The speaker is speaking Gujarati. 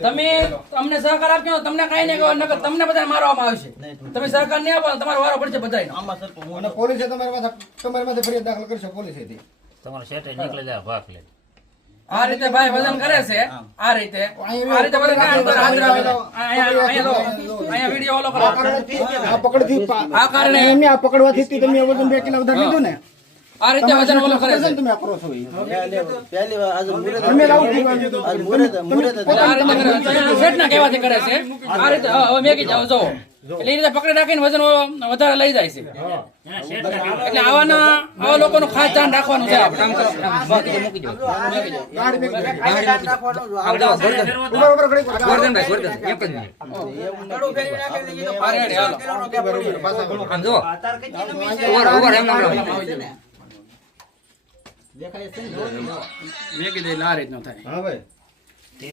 તમે અમને સહકાર આપ્યો તમને કઈ નહીં કહો નકર તમને બધાને મારવામાં આવશે તમે સહકાર નહીં આપો તમારો વારો પડશે બધાય અને પોલીસે તમારી માથે ફરિયાદ દાખલ કરશે પોલીસેથી તમારો શેઠ નીકળી જાય ભાગ લે આ રીતે ભાઈ વજન કરે છે આ રીતે વજન કરે અહીંયા વિડિયો ઓલો કરો આ પકડથી આ કારણે એમને આ પકડવાથી તમે વજન 2 કિલો વધારી લીધું ને આ રીતે વજન ઓલો કરે છે તમે આ કરો છો પહેલી વાર આજ મુરત તમે લાવો આજ મુરત આ રીતે કરે છે શેઠના કહેવાથી કરે છે આ રીતે હવે મેકી જાવ જો એટલે એ રીતે પકડી રાખીને વજન વધારે લઈ જાય છે એટલે આવા લોકોનું ખાસ ધ્યાન રાખવાનું છે આપણે મેકી દે આ રીતનું થાય હા ભાઈ